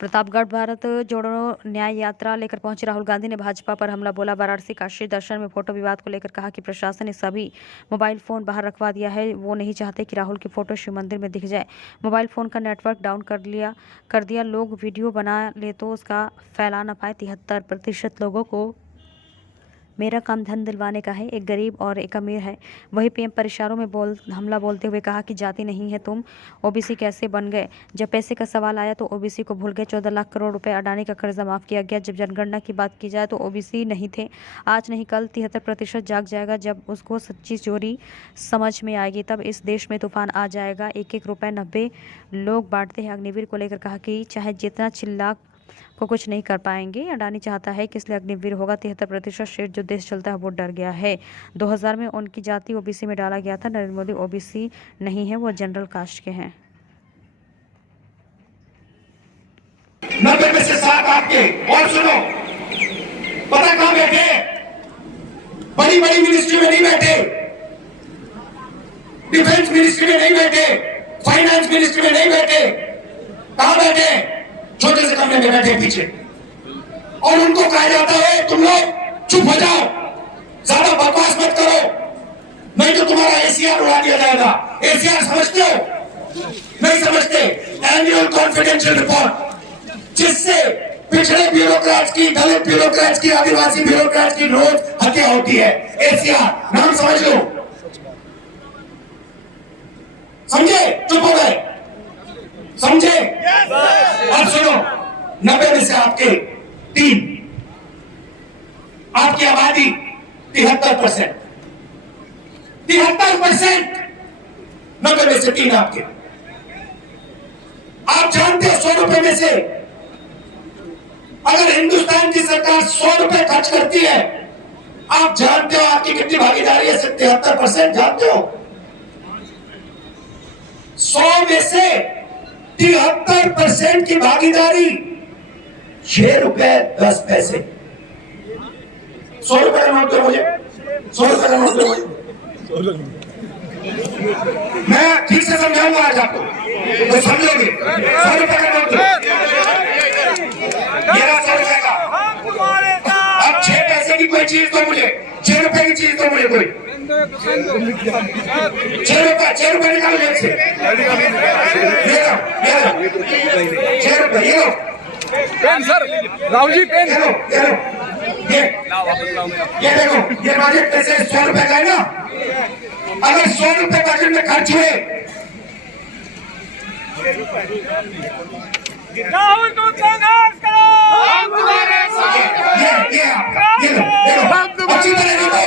प्रतापगढ़ भारत जोड़ो न्याय यात्रा लेकर पहुंचे राहुल गांधी ने भाजपा पर हमला बोला। वाराणसी काशी दर्शन में फोटो विवाद को लेकर कहा कि प्रशासन ने सभी मोबाइल फोन बाहर रखवा दिया है। वो नहीं चाहते कि राहुल की फोटो शिव मंदिर में दिख जाए। मोबाइल फोन का नेटवर्क डाउन कर दिया। लोग वीडियो बना ले तो उसका फैला न पाए। 73% लोगों को मेरा काम धन दिलवाने का है। एक गरीब और एक अमीर है। वही पीएम पर इशारों में हमला बोलते हुए कहा कि जाति नहीं है तुम, ओबीसी कैसे बन गए। जब पैसे का सवाल आया तो ओबीसी को भूल गए। 14 लाख करोड़ रुपए अडानी का कर्जा माफ किया गया। जब जनगणना की बात की जाए तो ओबीसी नहीं थे। आज नहीं कल 73% जाग जाएगा। जब उसको सच्ची चोरी समझ में आएगी तब इस देश में तूफान आ जाएगा। 1-1 रुपए 90 लोग बांटते हैं। अग्निवीर को लेकर कहा कि चाहे जितना चिल्ला को कुछ नहीं कर पाएंगे। अडानी चाहता है कि इसलिए अग्निवीर होगा। 73% शेर जो देश चलता है वो डर गया है। 2000 में उनकी जाति ओबीसी में डाला गया था। नरेंद्र मोदी ओबीसी नहीं है, वो जनरल कास्ट के हैं। 90 में से 7 आपके। और सुनो, पता कहां बैठे? बड़ी बड़ी मिनिस्ट्री में नहीं बैठे, डिफेंस मिनिस्ट्री में नहीं बैठे, फाइनेंस मिनिस्ट्री में नहीं बैठे। कहां बैठे? छोटे से कमरे में बैठे पीछे। और उनको कहा जाता है तुम लोग चुप हो जाओ, ज्यादा बकवास मत करो, नहीं तो तुम्हारा एसीआर उड़ा दिया जाएगा। एसीआर समझते हो? नहीं समझते। एनुअल कॉन्फिडेंशियल रिपोर्ट, जिससे पिछड़े ब्यूरोक्रेट्स की, दलित ब्यूरोक्रेट्स की, आदिवासी ब्यूरोक्रेट्स की रोज हत्या होती है। एसीआर नाम समझ लो। समझे? चुप हो गए? समझे? अब सुनो, 90 में से आपके 3, आपकी आबादी 73%। 73% 90 में से 3 आपके। आप जानते हैं 100 रुपए में से अगर हिंदुस्तान की सरकार 100 रुपए खर्च करती है, आप जानते हो आपकी कितनी भागीदारी है? 73%। जानते हो? 100 में से 73% की भागीदारी 6 रुपए 10 पैसे। 100 रुपए का नोट दो मुझे, 100 रुपए का नोट दो मुझे। मैं ठीक से समझाऊंगा आज आपको तो समझोगे। 100 रुपए का नोट दो, ये 100 रुपए का। अब 6 पैसे की कोई चीज दो मुझे, 6 रुपए की चीज दो मुझे कोई। 6 रुपए निकालो जेब से। ये लो 6 रुपए, ये लो pen sir, Rahul ji pen. ये लो, ये देखो, ये बजट में से 100 रुपए का है ना। अगर 100 रुपए बजट में खर्च हुए, राहुल तुम संघर्ष करो, हम तुम्हारे साथ। ये लो, अच्छी तरह देखो,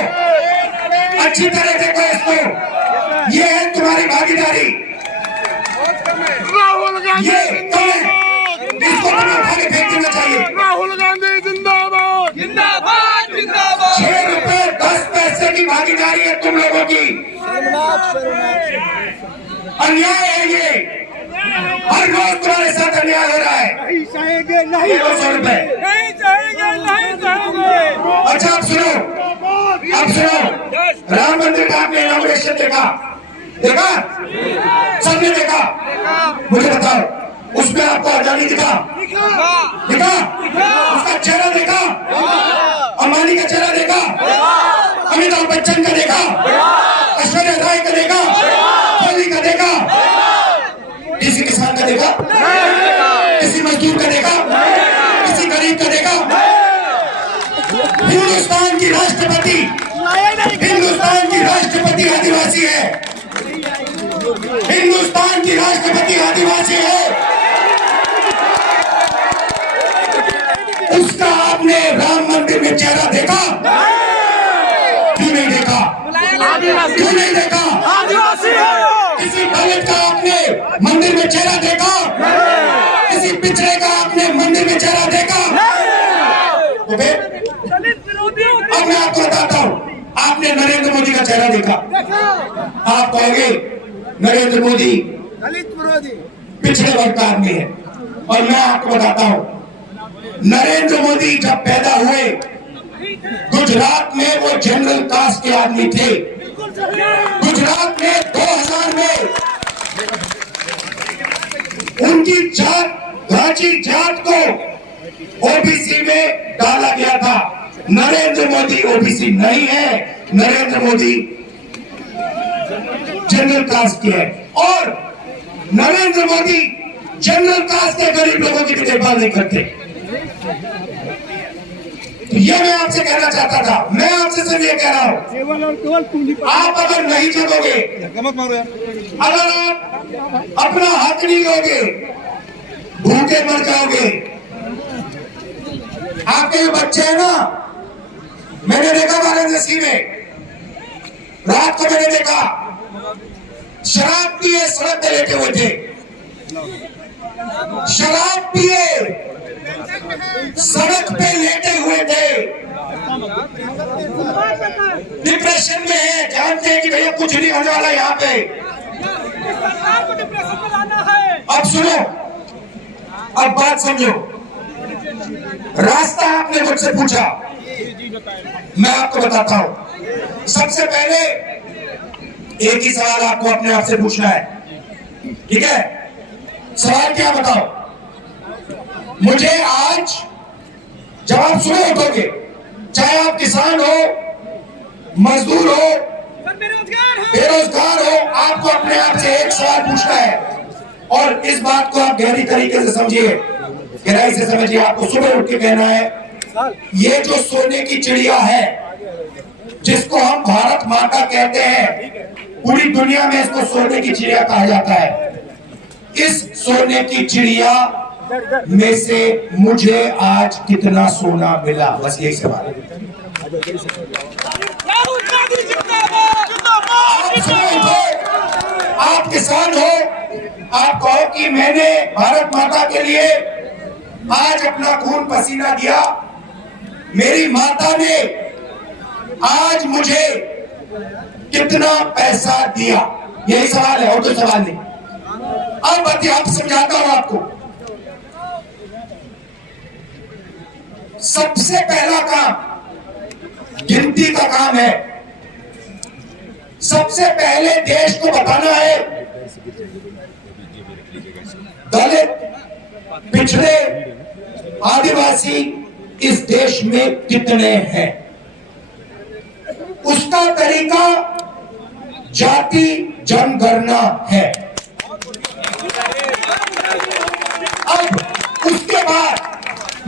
अच्छी तरह देखो इसको। ये है तुम्हारी भागीदारी। राहुल गांधी ये इसको तुम्हें उठा के फेंक देना चाहिए। राहुल गांधी जिंदाबाद, जिंदाबाद, जिंदाबाद। 6 रुपए 10 पैसे की भागीदारी है तुम लोगों की। अन्याय है ये। हर रोज तुम्हारे साथ अन्याय हो रहा है। नहीं सहेंगे, नहीं 200 रुपए। नहीं सहेंगे, नहीं सहेंगे। अच्छा अब सुनो, अब सुनो, राम मंदिर का आपने इनॉग्रेशन देखा? देखा? सबने देखा? मुझे बताओ, उसमें आपको अडानी दिखा? दिखा? उसका चेहरा देखा? अंबानी का चेहरा देखा? अमिताभ बच्चन का देखा? ऐश्वर्या राय का देखा? कोहली का देखा? किसी किसान का देखा? किसी मजदूर का देखा? किसी गरीब का देखा? हिंदुस्तान की राष्ट्रपति, हिंदुस्तान की राष्ट्रपति आदिवासी है। हिंदुस्तान की राष्ट्रपति आदिवासी है। उसका आपने राम मंदिर में चेहरा देखा? क्यों नहीं देखा? क्यों नहीं देखा? आदिवासी है। किसी दलित का आपने मंदिर में चेहरा देखा? किसी पिछड़े का आपने मंदिर में चेहरा देखा? तो फिर अब मैं आपको बताता हूँ, आपने नरेंद्र मोदी का चेहरा देखा? आप कहोगे नरेंद्र मोदी पिछड़े वर्ग का आदमी है। और मैं आपको बताता हूँ, नरेंद्र मोदी जब पैदा हुए गुजरात में वो जनरल कास्ट के आदमी थे। गुजरात में 2000 में उनकी जात घाची जात को ओबीसी में डाला गया था। नरेंद्र मोदी ओबीसी नहीं है, नरेंद्र मोदी जनरल कास्ट के है, और नरेंद्र मोदी जनरल कास्ट के गरीब लोगों की भी देखभाल नहीं करते। तो ये मैं आपसे कहना चाहता था। मैं आपसे सिर्फ ये कह रहा हूं, आप अगर नहीं जगोगे, अगर आप अपना हक नहीं लोगे, भूखे मर जाओगे। आपके जो बच्चे हैं ना, मैंने देखा वाराणसी में, रात को मैंने देखा शराब पिए सड़क पे लेटे हुए थे, शराब पिए सड़क पे लेटे हुए थे, डिप्रेशन में है, जानते हैं कि भैया कुछ नहीं होने वाला यहाँ पे। सरकार को डिप्रेशन में लाना है। अब सुनो, अब बात समझो। रास्ता आपने मुझसे पूछा, मैं आपको बताता हूं। सबसे पहले एक ही सवाल आपको अपने आप से पूछना है, ठीक है? सवाल क्या बताओ? मुझे आज जब आप सुबह उठोगे, चाहे आप किसान हो, मजदूर हो, बेरोजगार हो, आपको अपने आप से एक सवाल पूछना है, और इस बात को आप गहरी तरीके से समझिए, गहराई से समझिए। आपको सुबह उठ के कहना है, ये जो सोने की चिड़िया है, जिसको हम भारत माता कहते हैं, पूरी दुनिया में इसको सोने की चिड़िया कहा जाता है। इस सोने की चिड़िया में से मुझे आज कितना सोना मिला? बस यही सवाल है। राहुल गांधी जिंदाबाद, जिंदाबाद। आप किसान हो, आप कहो कि मैंने भारत माता के लिए आज अपना खून पसीना दिया, मेरी माता ने आज मुझे कितना पैसा दिया? यही सवाल है, और कोई सवाल नहीं। अब बताइए, आप समझाता हूं आपको। सबसे पहला काम गिनती का काम है। सबसे पहले देश को बताना है दलित, पिछड़े, आदिवासी इस देश में कितने हैं। उसका तरीका जाति जनगणना है। अब उसके बाद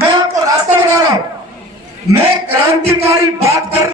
मैं आपको रास्ता बता रहा हूं। मैं क्रांतिकारी बात कर